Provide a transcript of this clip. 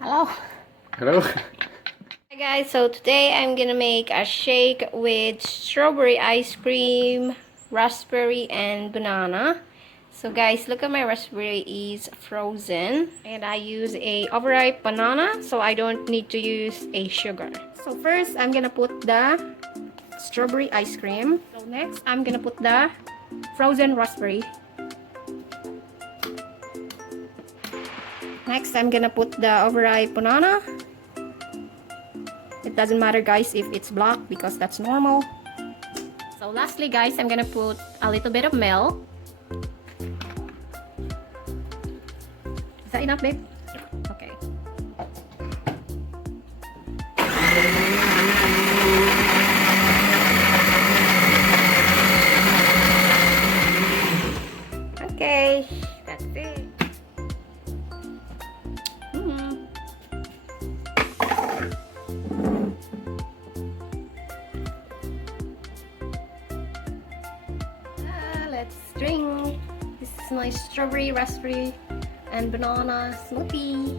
Hello. Hello. Hi guys, so today I'm gonna make a shake with strawberry ice cream, raspberry, and banana. So guys, look at my raspberry is frozen and I use a overripe banana so I don't need to use a sugar. So first I'm gonna put the strawberry ice cream. So next I'm gonna put the frozen raspberry. Next I'm gonna put the overripe banana. It doesn't matter guys if it's black because that's normal. So lastly guys, I'm gonna put a little bit of milk. Is that enough, babe? Okay. Okay, that's it. Let's drink. This is my strawberry, raspberry, and banana smoothie.